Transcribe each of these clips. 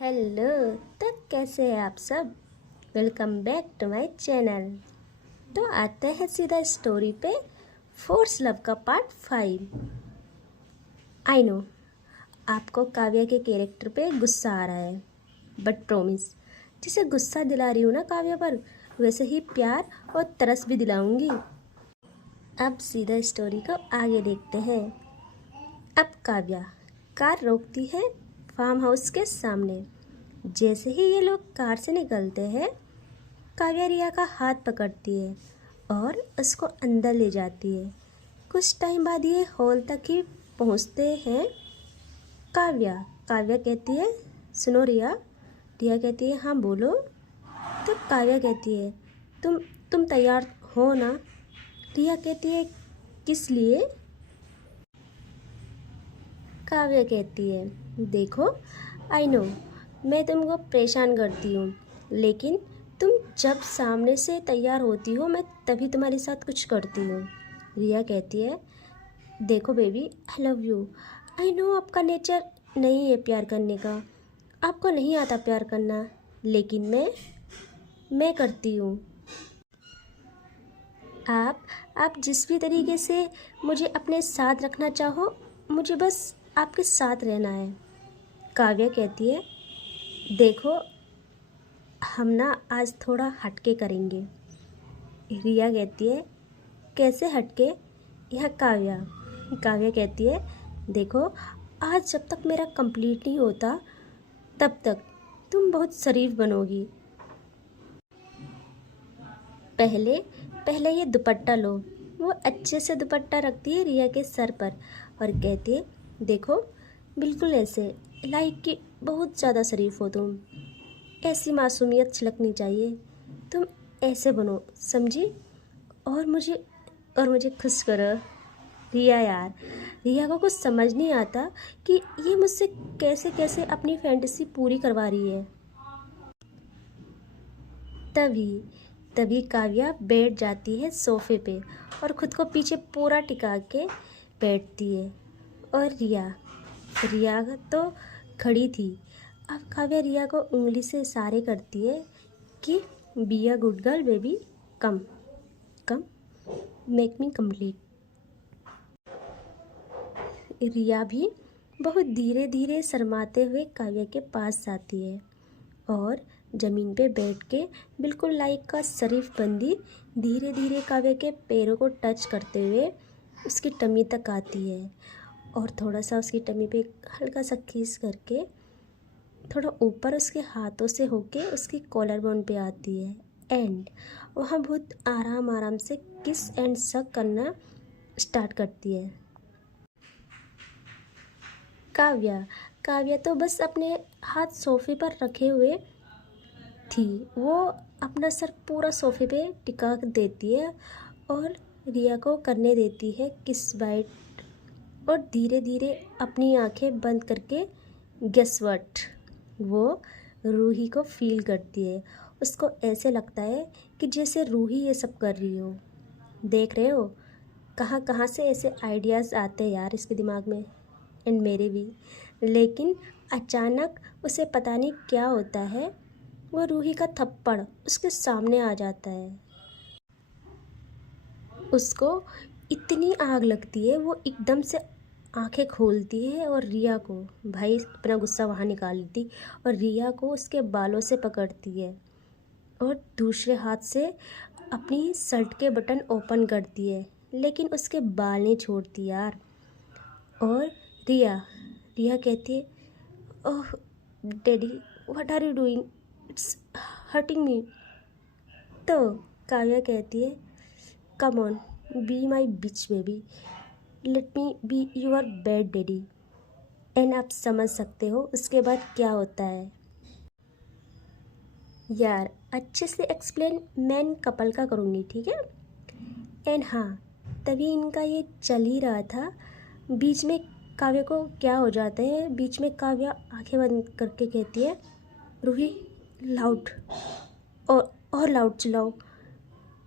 Hello. तो कैसे हैं आप सब? Welcome back to my channel. तो आते हैं सीधा स्टोरी पे। फोर्स लव का पार्ट 5। आई नो आपको काव्या के कैरेक्टर पे गुस्सा आ रहा है, बट प्रॉमिस जिसे गुस्सा दिला रही हूँ ना काव्या पर, वैसे ही प्यार और तरस भी दिलाऊंगी। अब सीधा स्टोरी को आगे देखते हैं। अब काव्या कार रोकती है फार्म हाउस के सामने। जैसे ही ये लोग कार से निकलते हैं, काव्या रिया का हाथ पकड़ती है और उसको अंदर ले जाती है। कुछ टाइम बाद ये हॉल तक ही पहुंचते हैं। काव्या काव्या कहती है, सुनो रिया। रिया कहती है, हाँ बोलो। तो काव्या कहती है, तुम तैयार हो ना? रिया कहती है, किस लिए? काव्या कहती है, देखो आई नो मैं तुमको परेशान करती हूँ, लेकिन तुम जब सामने से तैयार होती हो मैं तभी तुम्हारे साथ कुछ करती हूँ। रिया कहती है, देखो baby I love you. I know आपका नेचर नहीं है प्यार करने का, आपको नहीं आता प्यार करना, लेकिन मैं करती हूँ। आप जिस भी तरीके से मुझे अपने साथ रखना चाहो, मुझे बस आपके साथ रहना है। काव्या कहती है, देखो हम ना आज थोड़ा हटके करेंगे। रिया कहती है, कैसे हटके? यह काव्या काव्या कहती है, देखो आज जब तक मेरा कंप्लीट नहीं होता तब तक तुम बहुत शरीफ बनोगी। पहले पहले ये दुपट्टा लो। वो अच्छे से दुपट्टा रखती है रिया के सर पर और कहती है, देखो बिल्कुल ऐसे लाइक कि बहुत ज़्यादा शरीफ हो तुम। ऐसी मासूमियत छलकनी चाहिए। तुम ऐसे बनो, समझी? और मुझे खुश करो। रिया यार, रिया को कुछ समझ नहीं आता कि ये मुझसे कैसे कैसे अपनी फैंटेसी पूरी करवा रही है। तभी तभी काव्या बैठ जाती है सोफे पे और खुद को पीछे पूरा टिका के बैठती है। और रिया रिया तो खड़ी थी। अब काव्या रिया को उंगली से इशारे करती है कि be a good girl baby, come come make me complete. Riya भी बहुत धीरे धीरे शर्माते हुए काव्या के पास जाती है और ज़मीन पे बैठ के बिल्कुल लाइक का शरीफ बंदी धीरे धीरे काव्या के पैरों को टच करते हुए उसकी टमी तक आती है और थोड़ा सा उसकी टमी पे हल्का सा किस करके थोड़ा ऊपर उसके हाथों से होके उसकी कॉलर बोन पे आती है एंड वहाँ बहुत आराम आराम से किस एंड सक करना स्टार्ट करती है। काव्या काव्या तो बस अपने हाथ सोफे पर रखे हुए थी। वो अपना सर पूरा सोफे पे टिका देती है और रिया को करने देती है किस बाइट और धीरे धीरे अपनी आंखें बंद करके गेस व्हाट, वो रूही को फील करती है। उसको ऐसे लगता है कि जैसे रूही ये सब कर रही हो। देख रहे हो कहाँ कहाँ से ऐसे आइडियाज़ आते हैं यार इसके दिमाग में, एंड मेरे भी। लेकिन अचानक उसे पता नहीं क्या होता है, वो रूही का थप्पड़ उसके सामने आ जाता है। उसको इतनी आग लगती है, वो एकदम से आंखें खोलती है और रिया को, भाई अपना गुस्सा वहाँ निकाल लेती और रिया को उसके बालों से पकड़ती है और दूसरे हाथ से अपनी शर्ट के बटन ओपन करती है, लेकिन उसके बाल नहीं छोड़ती यार। और रिया रिया कहती है, oh daddy what are you doing, it's hurting me. तो काव्या कहती है, come on be my bitch baby, let me be your bad daddy. And आप समझ सकते हो उसके बाद क्या होता है। यार अच्छे से एक्सप्लेन मैं इन कपल का करूँगी, ठीक है? एंड हाँ, तभी इनका ये चल ही रहा था, बीच में काव्या को क्या हो जाता है, बीच में काव्या आंखें बंद करके कहती है, रूही लाउड और लाउड चिल्लाओ।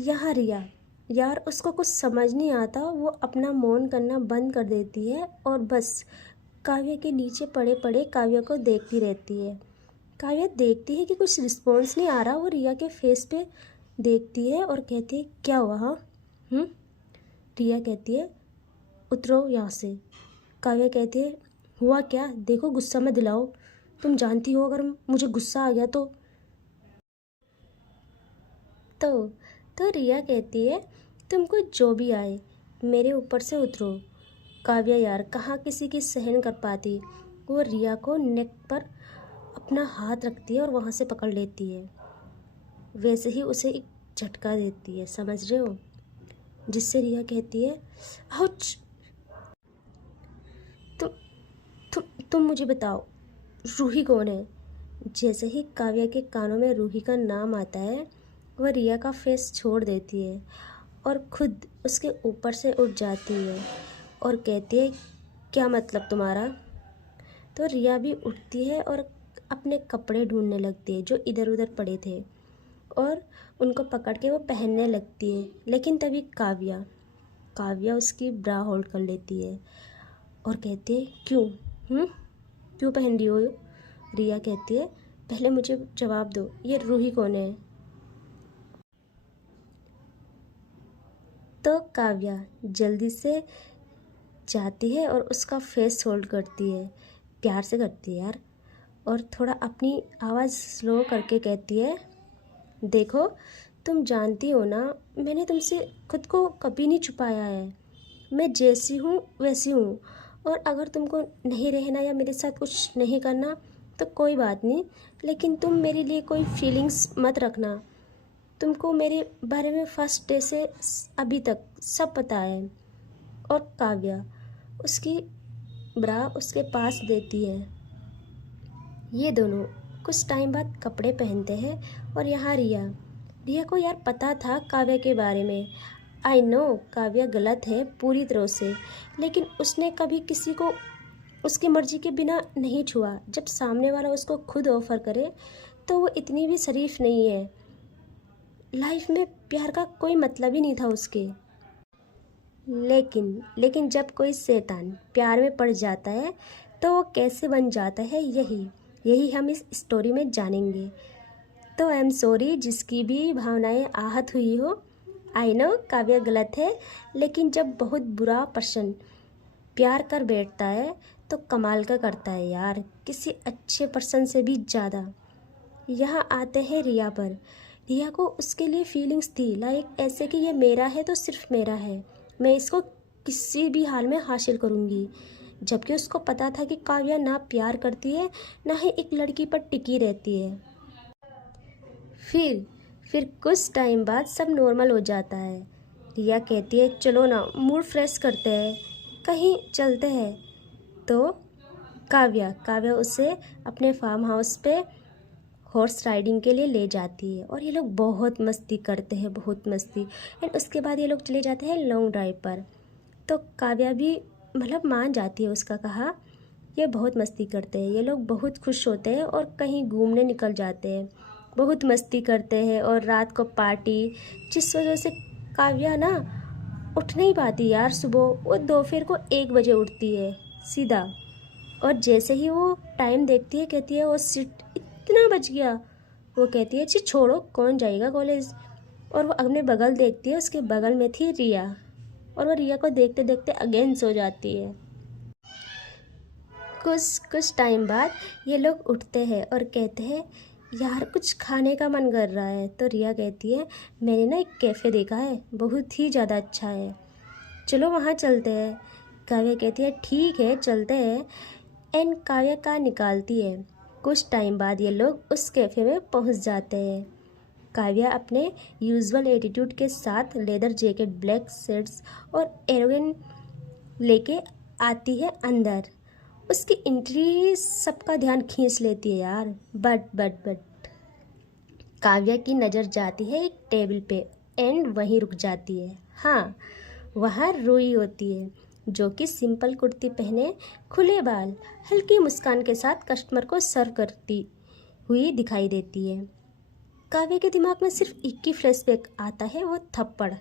यहाँ रिया यार उसको कुछ समझ नहीं आता, वो अपना मौन करना बंद कर देती है और बस काव्या के नीचे पड़े पड़े काव्या को देखती रहती है। काव्या देखती है कि कुछ रिस्पॉन्स नहीं आ रहा। वो रिया के फेस पे देखती है और कहती है क्या हुआ? हाँ रिया कहती है उतरो यहाँ से। काव्या कहती है हुआ क्या? देखो गुस्सा मत दिलाओ, तुम जानती हो अगर मुझे गुस्सा आ गया तो तो रिया कहती है तुमको जो भी आए मेरे ऊपर से उतरो। काव्या यार कहाँ किसी की सहन कर पाती। वो रिया को नेक पर अपना हाथ रखती है और वहाँ से पकड़ लेती है। वैसे ही उसे एक झटका देती है, समझ रहे हो, जिससे रिया कहती है आउच। तुम तुम मुझे बताओ रूही कौन है? जैसे ही काव्या के कानों में रूही का नाम आता है वह रिया का फेस छोड़ देती है और खुद उसके ऊपर से उठ जाती है और कहती है क्या मतलब तुम्हारा? तो रिया भी उठती है और अपने कपड़े ढूंढने लगती है जो इधर उधर पड़े थे और उनको पकड़ के वो पहनने लगती है। लेकिन तभी काव्या उसकी ब्रा होल्ड कर लेती है और कहती है क्यों पहन रही हो? रिया कहती है पहले मुझे जवाब दो, ये रूही कौन है? तो काव्या जल्दी से जाती है और उसका फेस होल्ड करती है, प्यार से करती है यार, और थोड़ा अपनी आवाज़ स्लो करके कहती है देखो तुम जानती हो ना मैंने तुमसे खुद को कभी नहीं छुपाया है। मैं जैसी हूँ वैसी हूँ, और अगर तुमको नहीं रहना या मेरे साथ कुछ नहीं करना तो कोई बात नहीं, लेकिन तुम मेरे लिए कोई फीलिंग्स मत रखना। तुमको मेरे बारे में फर्स्ट डे से अभी तक सब पता है। और काव्या उसकी ब्रा उसके पास देती है। ये दोनों कुछ टाइम बाद कपड़े पहनते हैं और यहाँ रिया को यार पता था काव्या के बारे में। आई नो काव्या गलत है पूरी तरह से, लेकिन उसने कभी किसी को उसकी मर्जी के बिना नहीं छुआ। जब सामने वाला उसको खुद ऑफर करे तो वो इतनी भी शरीफ नहीं है। लाइफ में प्यार का कोई मतलब ही नहीं था उसके। लेकिन जब कोई शैतान प्यार में पड़ जाता है तो वो कैसे बन जाता है यही हम इस स्टोरी में जानेंगे। तो आई एम सॉरी जिसकी भी भावनाएं आहत हुई हो। आई नो काव्या गलत है, लेकिन जब बहुत बुरा पर्सन प्यार कर बैठता है तो कमाल का करता है यार, किसी अच्छे पर्सन से भी ज़्यादा। यहाँ आते हैं रिया पर। रिया को उसके लिए फीलिंग्स थी, लाइक ऐसे कि ये मेरा है तो सिर्फ मेरा है, मैं इसको किसी भी हाल में हासिल करूँगी। जबकि उसको पता था कि काव्या ना प्यार करती है ना ही एक लड़की पर टिकी रहती है। फिर कुछ टाइम बाद सब नॉर्मल हो जाता है। रिया कहती है चलो ना मूड फ्रेश करते हैं, कहीं चलते हैं। तो काव्या उसे अपने फार्म हाउस पे हॉर्स राइडिंग के लिए ले जाती है और ये लोग बहुत मस्ती करते हैं, बहुत मस्ती। एंड उसके बाद ये लोग चले जाते हैं लॉन्ग ड्राइव पर। तो काव्या भी मतलब मान जाती है उसका कहा। ये बहुत मस्ती करते हैं, ये लोग बहुत खुश होते हैं और कहीं घूमने निकल जाते हैं, बहुत मस्ती करते हैं और रात को पार्टी, जिस वजह से काव्या ना उठ नहीं पाती यार। सुबह वो दोपहर को 1 बजे उठती है सीधा, और जैसे ही वो टाइम देखती है कहती है वो सीट इतना बच गया। वो कहती है जी छोड़ो कौन जाएगा कॉलेज। और वो अपने बगल देखती है, उसके बगल में थी रिया, और वो रिया को देखते देखते अगेन सो जाती है। कुछ टाइम बाद ये लोग उठते हैं और कहते हैं यार कुछ खाने का मन कर रहा है। तो रिया कहती है मैंने ना एक कैफ़े देखा है, बहुत ही ज़्यादा अच्छा है, चलो वहाँ चलते हैं। काव्या कहती है ठीक है चलते हैं। एंड काव्या कार निकालती है। कुछ टाइम बाद ये लोग उस कैफ़े में पहुँच जाते हैं। काव्या अपने यूजुअल एटीट्यूड के साथ लेदर जैकेट, ब्लैक शर्ट्स और एरोगन लेके आती है अंदर। उसकी एंट्री सबका ध्यान खींच लेती है यार। बट काव्या की नज़र जाती है एक टेबल पे एंड वहीं रुक जाती है। हाँ, वहाँ रूही होती है जो कि सिंपल कुर्ती पहने, खुले बाल, हल्की मुस्कान के साथ कस्टमर को सर्व करती हुई दिखाई देती है। काव्या के दिमाग में सिर्फ एक ही फ्लैशबैक आता है, वो थप्पड़।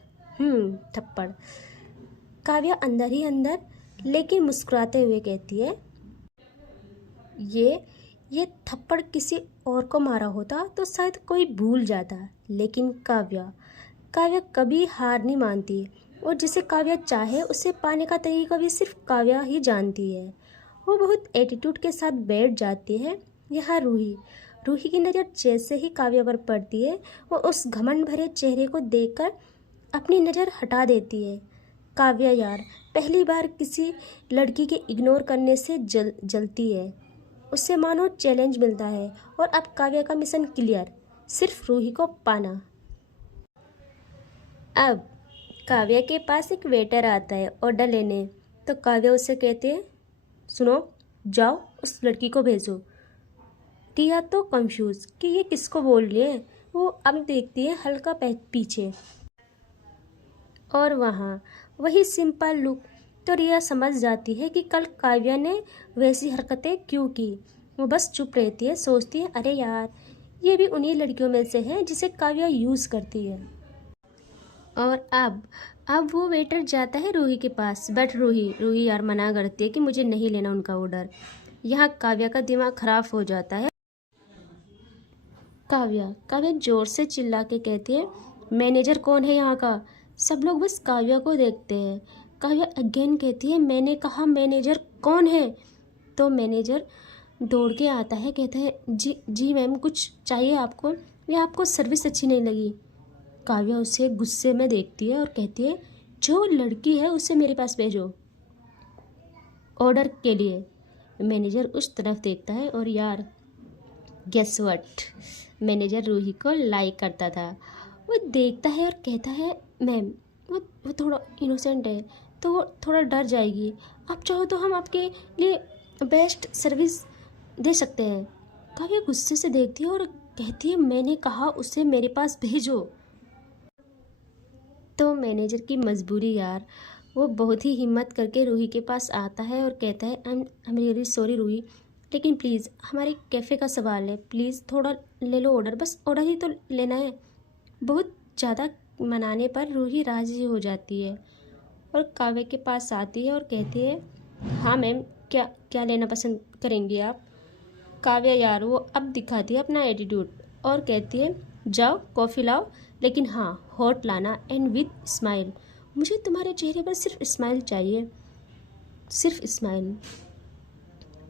काव्या अंदर ही अंदर लेकिन मुस्कुराते हुए कहती है ये थप्पड़ किसी और को मारा होता तो शायद कोई भूल जाता, लेकिन काव्या कभी हार नहीं मानती, और जिसे काव्या चाहे उसे पाने का तरीका भी सिर्फ काव्या ही जानती है। वो बहुत एटीट्यूड के साथ बैठ जाती है। यहाँ रूही की नज़र जैसे ही काव्या पर पड़ती है, वो उस घमंड भरे चेहरे को देखकर अपनी नज़र हटा देती है। काव्या यार पहली बार किसी लड़की के इग्नोर करने से जलती है। उससे मानो चैलेंज मिलता है, और अब काव्या का मिशन क्लियर, सिर्फ रूही को पाना। अब काव्या के पास एक वेटर आता है ऑर्डर लेने, तो काव्या उससे कहती है, सुनो, जाओ उस लड़की को भेजो। टिया तो कंफ्यूज कि ये किसको बोल रही है। वो अब देखती है हल्का पीछे, और वहाँ वही सिंपल लुक। तो रिया समझ जाती है कि कल काव्या ने वैसी हरकतें क्यों की। वो बस चुप रहती है, सोचती है अरे यार, ये भी उन्हीं लड़कियों में से है जिसे काव्या यूज़ करती है। और अब वो वेटर जाता है रूही के पास, बट रूही यार मना करती है कि मुझे नहीं लेना उनका ऑर्डर। यहाँ काव्या का दिमाग खराब हो जाता है। काव्या जोर से चिल्ला के कहती है, मैनेजर कौन है यहाँ का? सब लोग बस काव्या को देखते हैं। काव्या अगेन कहती है, मैंने कहा मैनेजर कौन है? तो मैनेजर दौड़ के आता है, कहता है, जी मैम, कुछ चाहिए आपको या आपको सर्विस अच्छी नहीं लगी? काव्या उसे गुस्से में देखती है और कहती है, जो लड़की है उसे मेरे पास भेजो ऑर्डर के लिए। मैनेजर उस तरफ देखता है, और यार गेस व्हाट, मैनेजर रूही को लाइक करता था। वो देखता है और कहता है, मैम वो थोड़ा इनोसेंट है, तो वो थोड़ा डर जाएगी। आप चाहो तो हम आपके लिए बेस्ट सर्विस दे सकते हैं। काव्या गुस्से से देखती है और कहती है, मैंने कहा उसे मेरे पास भेजो। तो मैनेजर की मजबूरी यार, वो बहुत ही हिम्मत करके रूही के पास आता है और कहता है, I am really sorry Ruhi, लेकिन प्लीज़ हमारे कैफ़े का सवाल है, प्लीज़ थोड़ा ले लो ऑर्डर, बस ऑर्डर ही तो लेना है। बहुत ज़्यादा मनाने पर रूही राज़ी हो जाती है और काव्या के पास आती है और कहती है, हाँ मैम, क्या क्या लेना पसंद करेंगी आप? काव्या यार वो अब दिखाती है अपना एटीट्यूड और कहती है, जाओ कॉफ़ी लाओ, लेकिन हाँ हॉट लाना एंड विथ स्माइल। मुझे तुम्हारे चेहरे पर सिर्फ स्माइल चाहिए, सिर्फ स्माइल।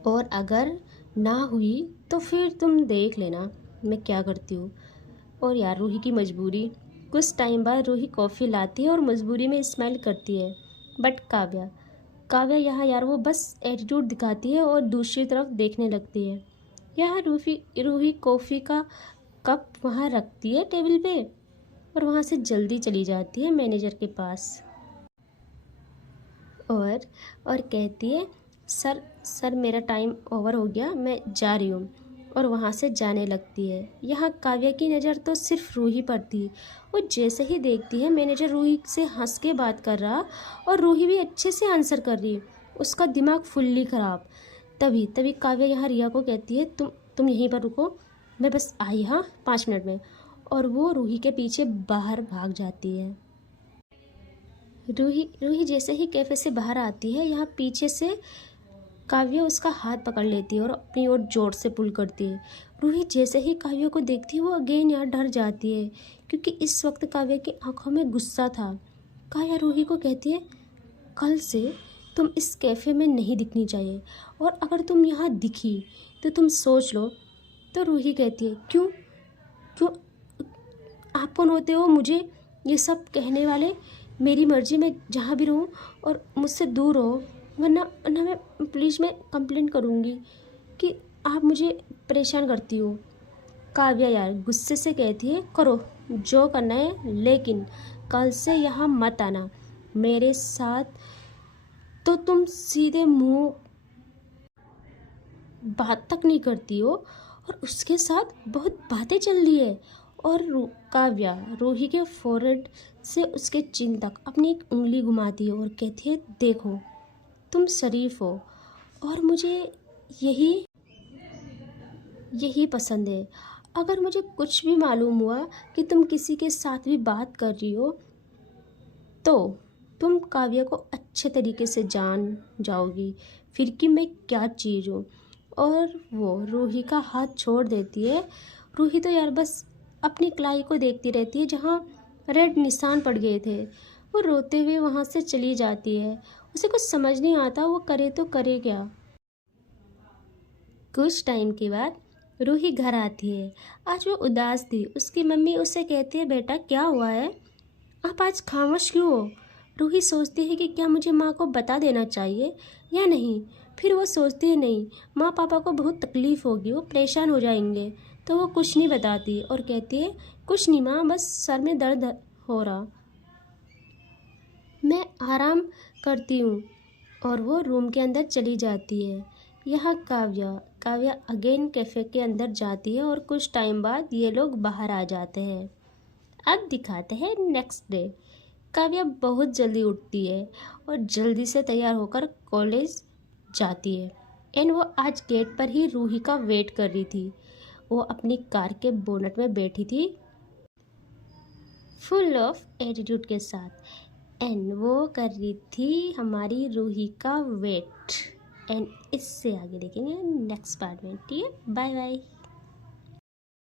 और अगर ना हुई तो फिर तुम देख लेना मैं क्या करती हूँ। और यार रूही की मजबूरी, कुछ टाइम बाद रूही कॉफ़ी लाती है और मजबूरी में स्माइल करती है। बट काव्या यहाँ यार वो बस एटीट्यूड दिखाती है और दूसरी तरफ देखने लगती है। यहाँ रूही कॉफ़ी का कप वहाँ रखती है टेबल पे और वहाँ से जल्दी चली जाती है मैनेजर के पास और कहती है, सर मेरा टाइम ओवर हो गया, मैं जा रही हूँ। और वहाँ से जाने लगती है। यहाँ काव्या की नज़र तो सिर्फ रूही पर थी। वो जैसे ही देखती है मैनेजर रूही से हंस के बात कर रहा और रूही भी अच्छे से आंसर कर रही, उसका दिमाग फुल्ली ख़राब। तभी काव्या यहाँ रिया को कहती है, तुम यहीं पर रुको, मैं बस आई, हाँ 5 मिनट में। और वो रूही के पीछे बाहर भाग जाती है। रूही जैसे ही कैफ़े से बाहर आती है, यहाँ पीछे से काव्या उसका हाथ पकड़ लेती है और अपनी ओर जोर से पुल करती है। रूही जैसे ही काव्या को देखती है वो अगेन यार डर जाती है, क्योंकि इस वक्त काव्या की आंखों में गुस्सा था। काव्या रूही को कहती है, कल से तुम इस कैफ़े में नहीं दिखनी चाहिए, और अगर तुम यहाँ दिखी तो तुम सोच लो। तो रूही कहती है, क्यों आप कौन होते हो मुझे ये सब कहने वाले? मेरी मर्जी, मैं जहाँ भी रहूँ और मुझसे दूर रहो, वरना मैं पुलिस में कंप्लेंट करूँगी कि आप मुझे परेशान करती हो। काव्या यार गुस्से से कहती है, करो जो करना है, लेकिन कल से यहाँ मत आना मेरे साथ। तो तुम सीधे मुंह बात तक नहीं करती हो और उसके साथ बहुत बातें चल रही है। और काव्या रूही के फोrehead से उसके चिन तक अपनी एक उंगली घुमाती है और कहती है, देखो तुम शरीफ हो और मुझे यही पसंद है। अगर मुझे कुछ भी मालूम हुआ कि तुम किसी के साथ भी बात कर रही हो तो तुम काव्या को अच्छे तरीके से जान जाओगी, फिर कि मैं क्या चीज़ हूँ। और वो रूही का हाथ छोड़ देती है। रूही तो यार बस अपनी कलाई को देखती रहती है जहाँ रेड निशान पड़ गए थे। वो रोते हुए वहाँ से चली जाती है। उसे कुछ समझ नहीं आता वो करे तो करे क्या। कुछ टाइम के बाद रूही घर आती है। आज वो उदास थी। उसकी मम्मी उससे कहती है, बेटा क्या हुआ है, आप आज खामोश क्यों हो। रूही सोचती है कि क्या मुझे माँ को बता देना चाहिए या नहीं। फिर वो सोचती है नहीं, माँ पापा को बहुत तकलीफ़ होगी, वो परेशान हो जाएंगे। तो वो कुछ नहीं बताती और कहती है, कुछ नहीं माँ, बस सर में दर्द हो रहा, मैं आराम करती हूँ। और वो रूम के अंदर चली जाती है। यहाँ काव्या अगेन कैफ़े के अंदर जाती है और कुछ टाइम बाद ये लोग बाहर आ जाते हैं। अब दिखाते हैं नेक्स्ट डे। काव्या बहुत जल्दी उठती है और जल्दी से तैयार होकर कॉलेज जाती है। एंड वो आज गेट पर ही रूही का वेट कर रही थी। वो अपनी कार के बोनट में बैठी थी फुल ऑफ एटीट्यूड के साथ। एंड वो कर रही थी हमारी रूही का वेट। एंड इससे आगे देखेंगे नेक्स्ट पार्ट में। ठीक है, बाय बाय।